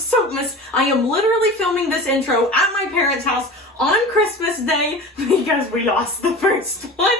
Soapmas. I am literally filming this intro at my parents' house on Christmas Day because we lost the first one.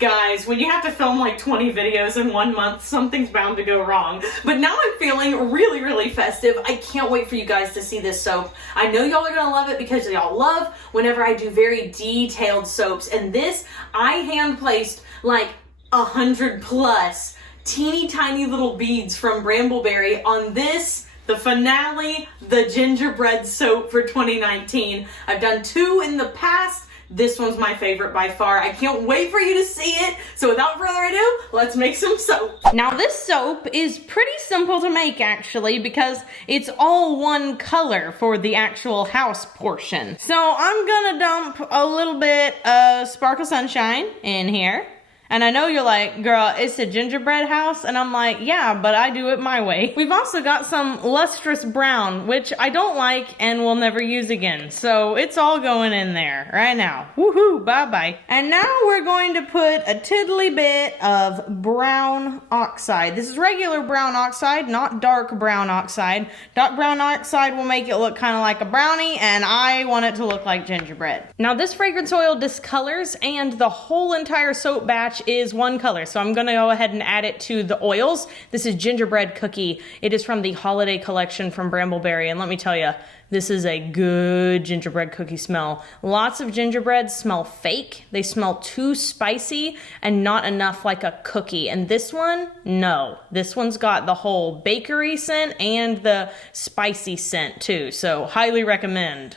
Guys, when you have to film like 20 videos in 1 month, something's bound to go wrong. But now I'm feeling really, really festive. I can't wait for you guys to see this soap. I know y'all are gonna love it because y'all love whenever I do very detailed soaps. And this, I hand placed like 100 plus teeny tiny little beads from Brambleberry on this, the finale, the gingerbread soap for 2019. I've done 2 in the past. This one's my favorite by far. I can't wait for you to see it. So without further ado, let's make some soap. Now this soap is pretty simple to make actually because it's all one color for the actual house portion. So I'm gonna dump a little bit of Sparkle Sunshine in here. And I know you're like, girl, it's a gingerbread house. And I'm like, yeah, but I do it my way. We've also got some lustrous brown, which I don't like and will never use again. So it's all going in there right now. Woohoo, bye-bye. And now we're going to put a tiddly bit of brown oxide. This is regular brown oxide, not dark brown oxide. Dark brown oxide will make it look kind of like a brownie, and I want it to look like gingerbread. Now this fragrance oil discolors, and the whole entire soap batch is one color, so I'm gonna go ahead and add it to the oils. This is Gingerbread Cookie. It is from the holiday collection from Brambleberry, and let me tell you, this is a good gingerbread cookie smell. Lots of gingerbreads smell fake. They smell too spicy and not enough like a cookie. And this one, no. This one's got the whole bakery scent and the spicy scent too, so highly recommend.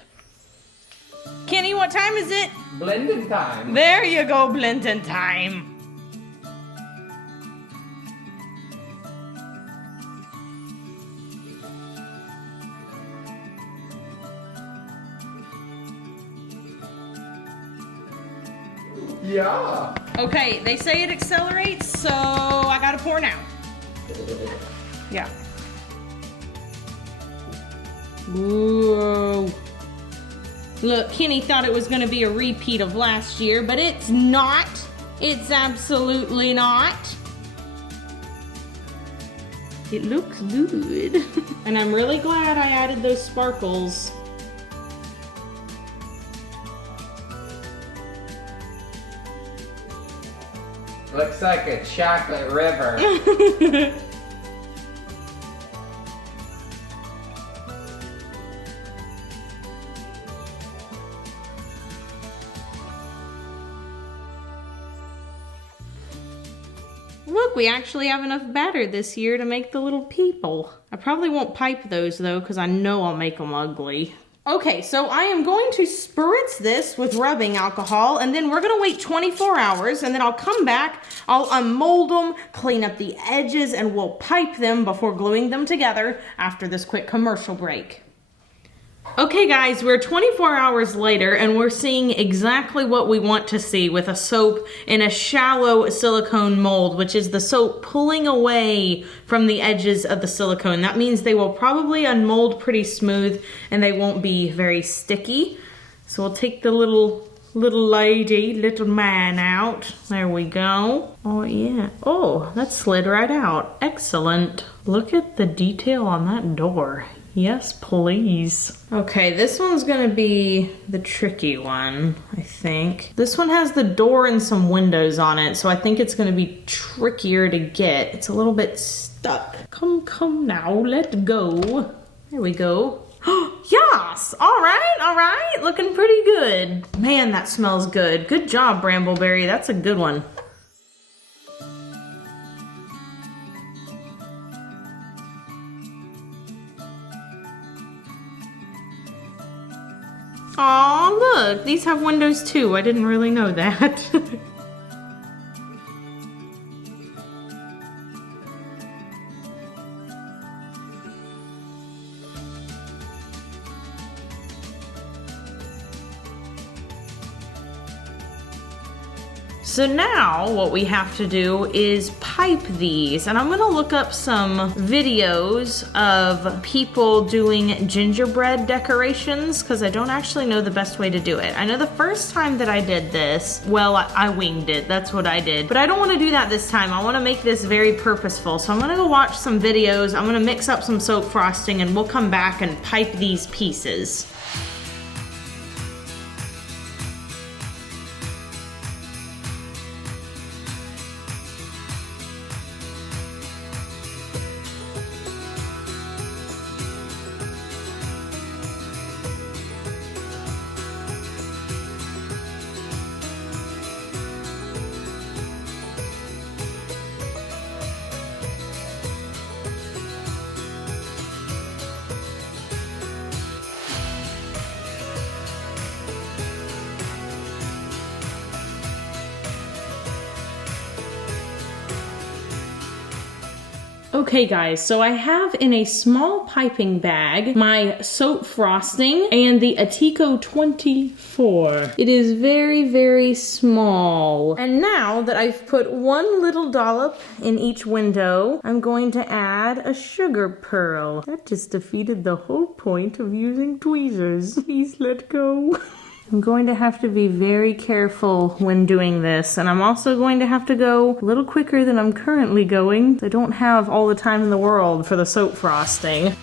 Kenny, what time is it? Blending time. There you go, blending time. Yeah. Okay, they say it accelerates, so I gotta pour now. Yeah. Whoa. Look, Kenny thought it was gonna be a repeat of last year, but it's not. It's absolutely not. It looks good. And I'm really glad I added those sparkles. Looks like a chocolate river. Look, we actually have enough batter this year to make the little people. I probably won't pipe those though, because I know I'll make them ugly. Okay, so I am going to spritz this with rubbing alcohol, and then we're gonna wait 24 hours, and then I'll come back, I'll unmold them, clean up the edges, and we'll pipe them before gluing them together after this quick commercial break. Okay guys, we're 24 hours later and we're seeing exactly what we want to see with a soap in a shallow silicone mold, which is the soap pulling away from the edges of the silicone. That means they will probably unmold pretty smooth and they won't be very sticky. So we'll take the little man out. There we go. Oh yeah. Oh, that slid right out. Excellent. Look at the detail on that door. Yes, please. Okay, this one's gonna be the tricky one, I think. This one has the door and some windows on it, so I think it's gonna be trickier to get. It's a little bit stuck. Come now, let go. There we go. Yes! All right, looking pretty good. Man, that smells good. Good job, Brambleberry, that's a good one. Aw, look, these have windows too. I didn't really know that. So now what we have to do is pipe these, and I'm gonna look up some videos of people doing gingerbread decorations because I don't actually know the best way to do it. I know the first time that I did this, well, I winged it, that's what I did. But I don't wanna do that this time. I wanna make this very purposeful. So I'm gonna go watch some videos, I'm gonna mix up some soap frosting, and we'll come back and pipe these pieces. Okay guys, so I have in a small piping bag my soap frosting and the Atico 24. It is very, very small. And now that I've put one little dollop in each window, I'm going to add a sugar pearl. That just defeated the whole point of using tweezers. Please let go. I'm going to have to be very careful when doing this, and I'm also going to have to go a little quicker than I'm currently going. I don't have all the time in the world for the soap frosting.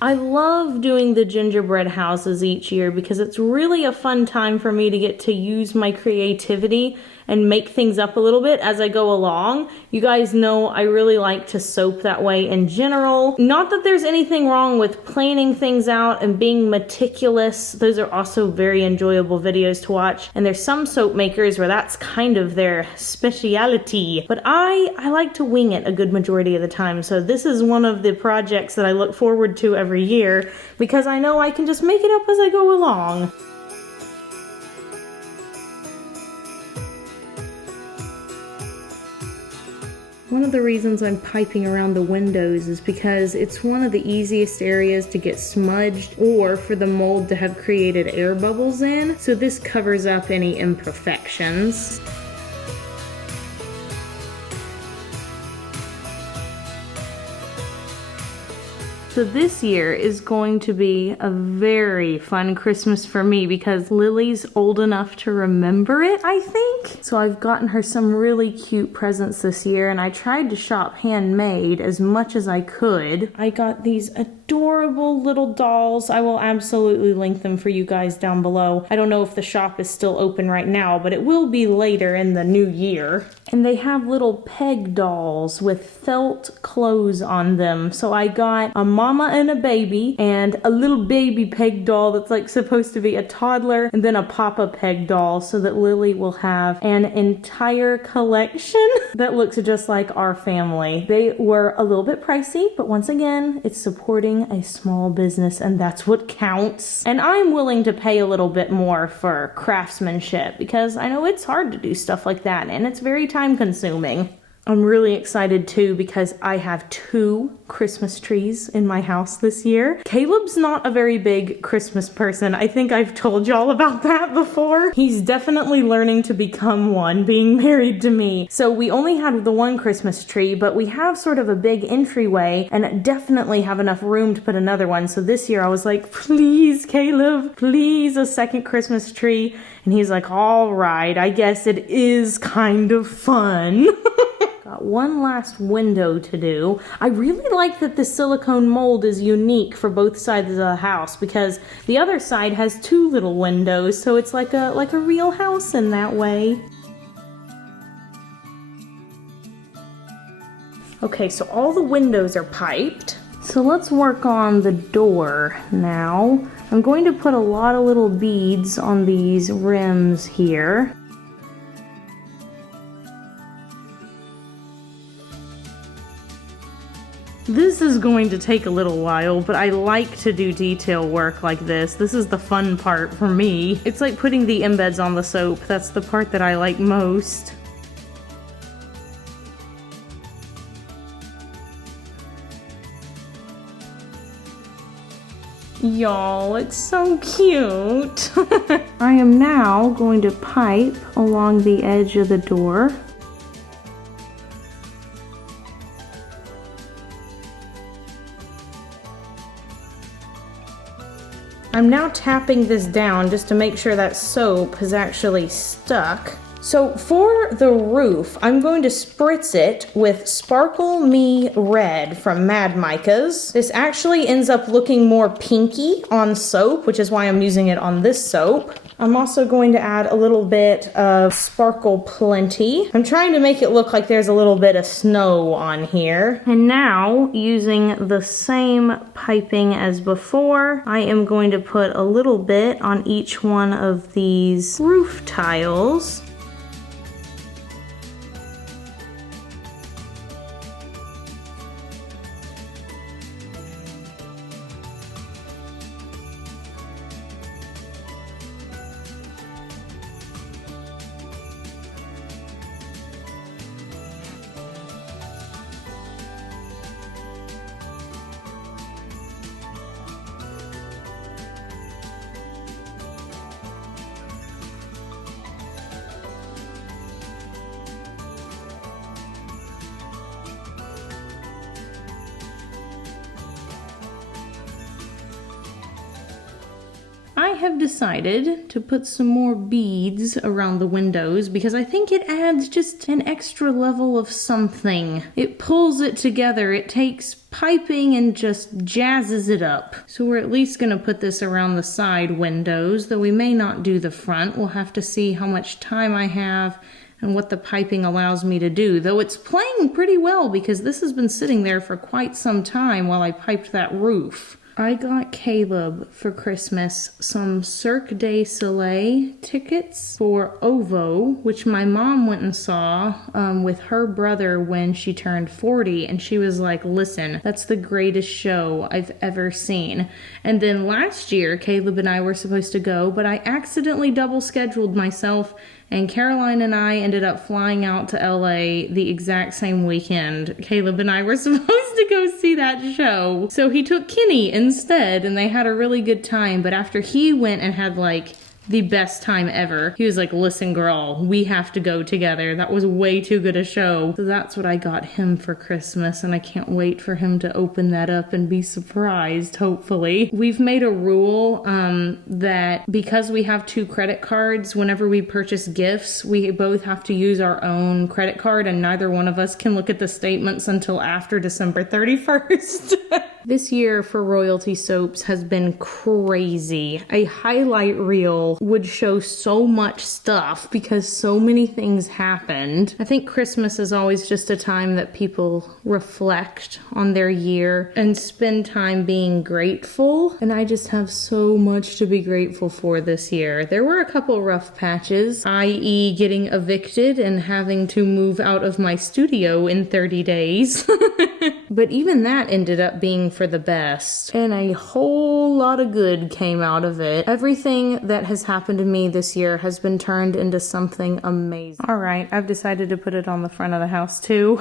I love doing the gingerbread houses each year because it's really a fun time for me to get to use my creativity and make things up a little bit as I go along. You guys know I really like to soap that way in general. Not that there's anything wrong with planning things out and being meticulous. Those are also very enjoyable videos to watch. And there's some soap makers where that's kind of their speciality. But I like to wing it a good majority of the time. So this is one of the projects that I look forward to every year because I know I can just make it up as I go along. One of the reasons I'm piping around the windows is because it's one of the easiest areas to get smudged or for the mold to have created air bubbles in, so this covers up any imperfections. So this year is going to be a very fun Christmas for me because Lily's old enough to remember it, I think. So I've gotten her some really cute presents this year, and I tried to shop handmade as much as I could. I got these adorable little dolls. I will absolutely link them for you guys down below. I don't know if the shop is still open right now, but it will be later in the new year. And they have little peg dolls with felt clothes on them. So I got a mama and a baby and a little baby peg doll that's like supposed to be a toddler, and then a papa peg doll so that Lily will have an entire collection that looks just like our family. They were a little bit pricey, but once again, it's supporting a small business and that's what counts. And I'm willing to pay a little bit more for craftsmanship because I know it's hard to do stuff like that and it's very time consuming. I'm really excited too because I have 2 Christmas trees in my house this year. Caleb's not a very big Christmas person. I think I've told y'all about that before. He's definitely learning to become one, being married to me. So we only had the 1 Christmas tree, but we have sort of a big entryway and definitely have enough room to put another one. So this year I was like, please, Caleb, please, a 2nd Christmas tree. And he's like, all right, I guess it is kind of fun. Got one last window to do. I really like that the silicone mold is unique for both sides of the house because the other side has 2 little windows, so it's like a real house in that way. Okay, so all the windows are piped. So let's work on the door now. I'm going to put a lot of little beads on these rims here. This is going to take a little while, but I like to do detail work like this. This is the fun part for me. It's like putting the embeds on the soap. That's the part that I like most. Y'all, it's so cute. I am now going to pipe along the edge of the door. I'm now tapping this down just to make sure that soap has actually stuck. So for the roof, I'm going to spritz it with Sparkle Me Red from Mad Micas. This actually ends up looking more pinky on soap, which is why I'm using it on this soap. I'm also going to add a little bit of Sparkle Plenty. I'm trying to make it look like there's a little bit of snow on here. And now, using the same piping as before, I am going to put a little bit on each one of these roof tiles. I have decided to put some more beads around the windows because I think it adds just an extra level of something. It pulls it together. It takes piping and just jazzes it up. So we're at least going to put this around the side windows, though we may not do the front. We'll have to see how much time I have and what the piping allows me to do, though it's playing pretty well because this has been sitting there for quite some time while I piped that roof. I got Caleb for Christmas some Cirque du Soleil tickets for OVO, which my mom went and saw with her brother when she turned 40, and she was like, listen, that's the greatest show I've ever seen. And then last year, Caleb and I were supposed to go, but I accidentally double scheduled myself, and Caroline and I ended up flying out to LA the exact same weekend. Caleb and I were supposed to go see that show. So he took Kenny instead, and they had a really good time. But after he went and had like the best time ever, he was like, listen girl, we have to go together. That was way too good a show. So that's what I got him for Christmas, and I can't wait for him to open that up and be surprised, hopefully. We've made a rule that because we have 2 credit cards, whenever we purchase gifts, we both have to use our own credit card, and neither one of us can look at the statements until after December 31st. This year for royalty soaps has been crazy. A highlight reel would show so much stuff because so many things happened. I think Christmas is always just a time that people reflect on their year and spend time being grateful. And I just have so much to be grateful for this year. There were a couple rough patches, i.e. getting evicted and having to move out of my studio in 30 days. But even that ended up being for the best, and a whole lot of good came out of it. Everything that has happened to me this year has been turned into something amazing. All right, I've decided to put it on the front of the house too.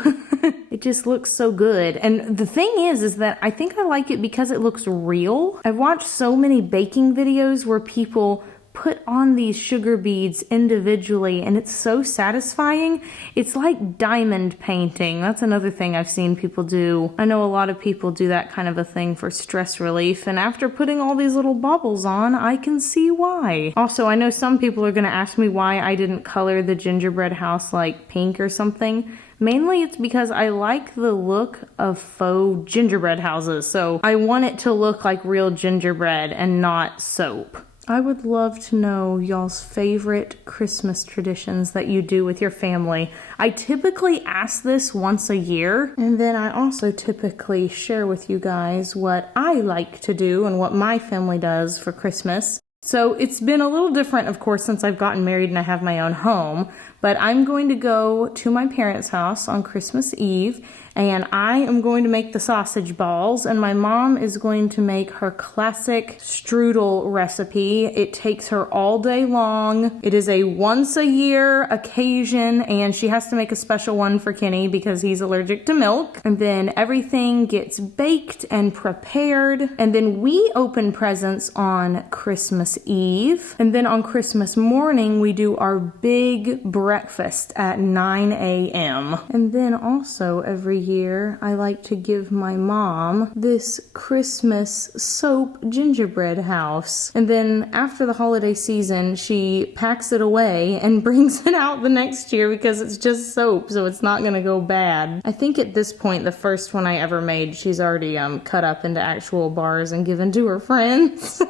It just looks so good. And the thing is that I think I like it because it looks real. I've watched so many baking videos where people put on these sugar beads individually, and it's so satisfying. It's like diamond painting. That's another thing I've seen people do. I know a lot of people do that kind of a thing for stress relief, and after putting all these little baubles on, I can see why. Also, I know some people are going to ask me why I didn't color the gingerbread house like pink or something. Mainly it's because I like the look of faux gingerbread houses, so I want it to look like real gingerbread and not soap. I would love to know y'all's favorite Christmas traditions that you do with your family. I typically ask this once a year, and then I also typically share with you guys what I like to do and what my family does for Christmas. So it's been a little different, of course, since I've gotten married and I have my own home, but I'm going to go to my parents' house on Christmas Eve, And I am going to make the sausage balls, and my mom is going to make her classic strudel recipe. It takes her all day long. It is a once a year occasion, and she has to make a special one for Kenny because he's allergic to milk. And then everything gets baked and prepared, and then we open presents on Christmas Eve, and then on Christmas morning we do our big breakfast at 9 a.m. And then also every year I like to give my mom this Christmas soap gingerbread house, and then after the holiday season she packs it away and brings it out the next year because it's just soap, so it's not gonna go bad. I think at this point the first one I ever made she's already cut up into actual bars and given to her friends.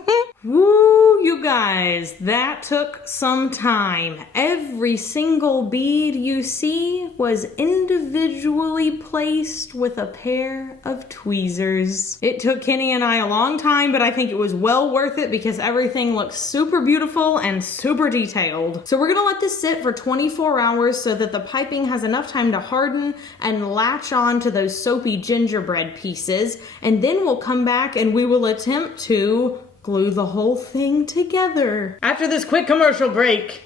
Woo, you guys, that took some time. Every single bead you see was individually placed with a pair of tweezers. It took Kenny and I a long time, but I think it was well worth it because everything looks super beautiful and super detailed. So we're gonna let this sit for 24 hours so that the piping has enough time to harden and latch on to those soapy gingerbread pieces, and then we'll come back and we will attempt to glue the whole thing together after this quick commercial break.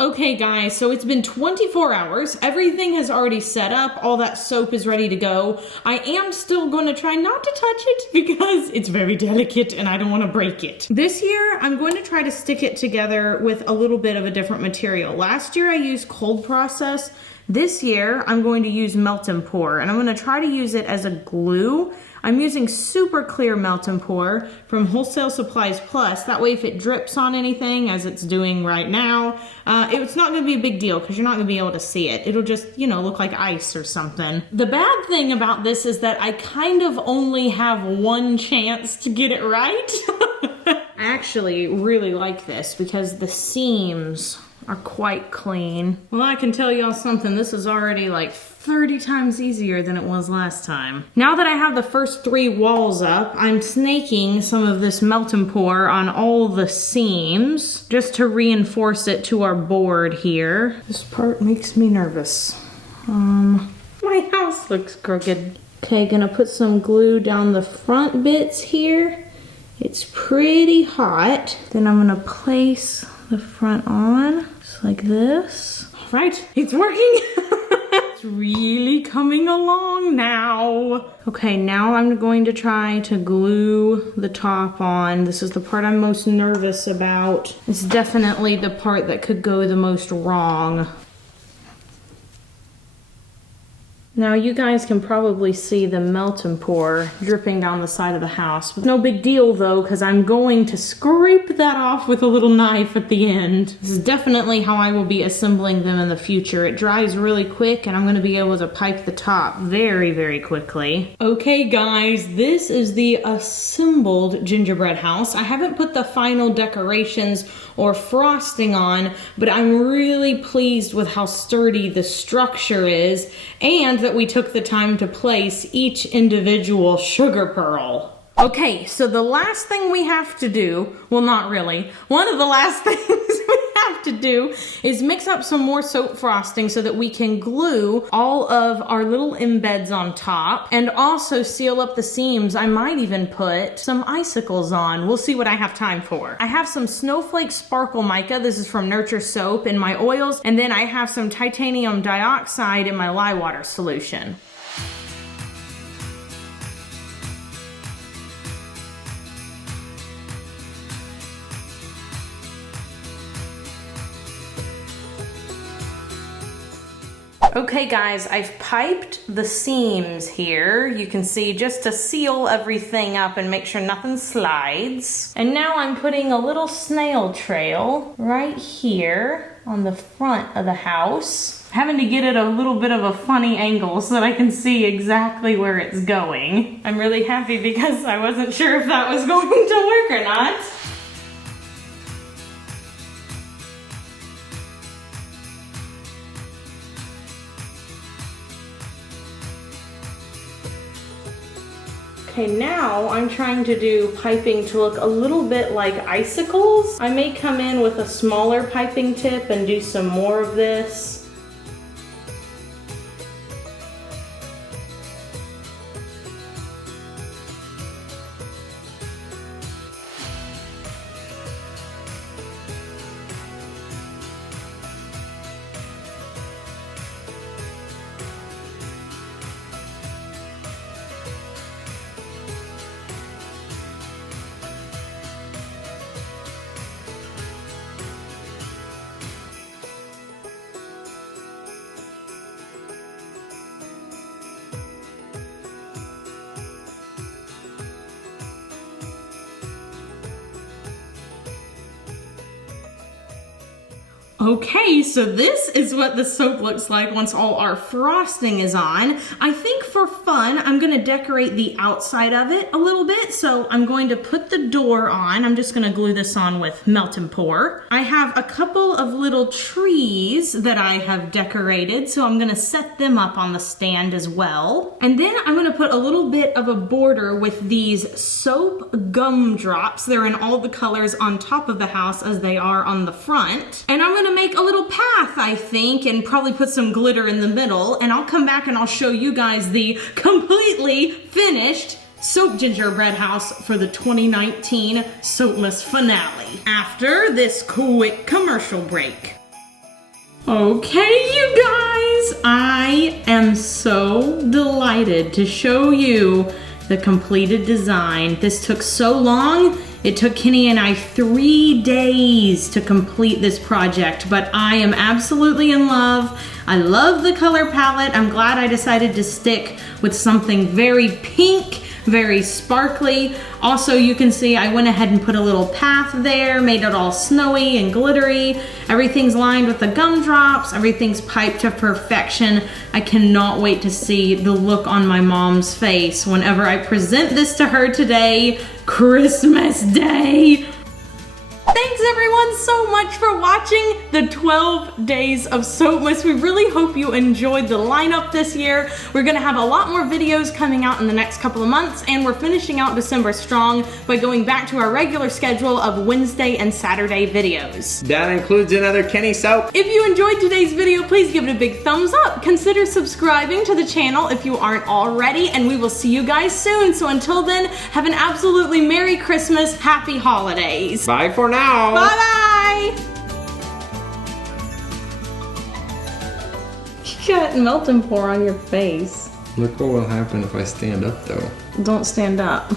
Okay guys, so it's been 24 hours. Everything has already set up. All that soap is ready to go. I am still going to try not to touch it because it's very delicate and I don't want to break it. This year, I'm going to try to stick it together with a little bit of a different material. Last year I used cold process. This year, I'm going to use melt and pour, and I'm going to try to use it as a glue. I'm using super clear melt and pour from Wholesale Supplies Plus. That way if it drips on anything, as it's doing right now, it's not going to be a big deal because you're not going to be able to see it. It'll just, you know, look like ice or something. The bad thing about this is that I kind of only have one chance to get it right. I actually really like this because the seams are quite clean. Well, I can tell y'all something, this is already like 30 times easier than it was last time. Now that I have the first 3 walls up, I'm snaking some of this melt and pour on all the seams just to reinforce it to our board here. This part makes me nervous. My house looks crooked. Okay, gonna put some glue down the front bits here. It's pretty hot. Then I'm gonna place the front on, just like this. All right, it's working. It's really coming along now. Okay, now I'm going to try to glue the top on. This is the part I'm most nervous about. It's definitely the part that could go the most wrong. Now you guys can probably see the melt and pour dripping down the side of the house. No big deal though, because I'm going to scrape that off with a little knife at the end. This is definitely how I will be assembling them in the future. It dries really quick and I'm going to be able to pipe the top very, very quickly. Okay guys, this is the assembled gingerbread house. I haven't put the final decorations or frosting on, but I'm really pleased with how sturdy the structure is and that we took the time to place each individual sugar pearl. Okay, so the last thing we have to do, well not really, one of the last things we have to do is mix up some more soap frosting so that we can glue all of our little embeds on top and also seal up the seams. I might even put some icicles on. We'll see what I have time for. I have some Snowflake Sparkle Mica, this is from Nurture Soap, in my oils, and then I have some titanium dioxide in my lye water solution. Okay guys, I've piped the seams here. You can see, just to seal everything up and make sure nothing slides. And now I'm putting a little snail trail right here on the front of the house. Having to get it a little bit of a funny angle so that I can see exactly where it's going. I'm really happy because I wasn't sure if that was going to work or not. Okay, now I'm trying to do piping to look a little bit like icicles. I may come in with a smaller piping tip and do some more of this. Okay, so this is what the soap looks like once all our frosting is on. I think for fun, I'm gonna decorate the outside of it a little bit. So I'm going to put the door on. I'm just gonna glue this on with melt and pour. I have a couple of little trees that I have decorated, so I'm gonna set them up on the stand as well. And then I'm gonna put a little bit of a border with these soap gumdrops. They're in all the colors on top of the house as they are on the front. And I'm gonna make a little path, I think, and probably put some glitter in the middle, and I'll come back and I'll show you guys the completely finished soap gingerbread house for the 2019 Soapmas finale after this quick commercial break. Okay, you guys, I am so delighted to show you the completed design. This took so long. It took Kenny and I 3 days to complete this project, but I am absolutely in love. I love the color palette. I'm glad I decided to stick with something very pink, very sparkly. Also, you can see I went ahead and put a little path there, made it all snowy and glittery. Everything's lined with the gumdrops. Everything's piped to perfection. I cannot wait to see the look on my mom's face whenever I present this to her today, Christmas Day. Thanks everyone so much for watching the 12 days of Soapmas. We really hope you enjoyed the lineup this year. We're gonna have a lot more videos coming out in the next couple of months, and we're finishing out December strong by going back to our regular schedule of Wednesday and Saturday videos. That includes another Kenny soap. If you enjoyed today's video, please give it a big thumbs up. Consider subscribing to the channel if you aren't already, and we will see you guys soon. So until then, have an absolutely Merry Christmas, Happy Holidays. Bye for now. Bye-bye! You got melt and pour on your face. Look what will happen if I stand up though. Don't stand up.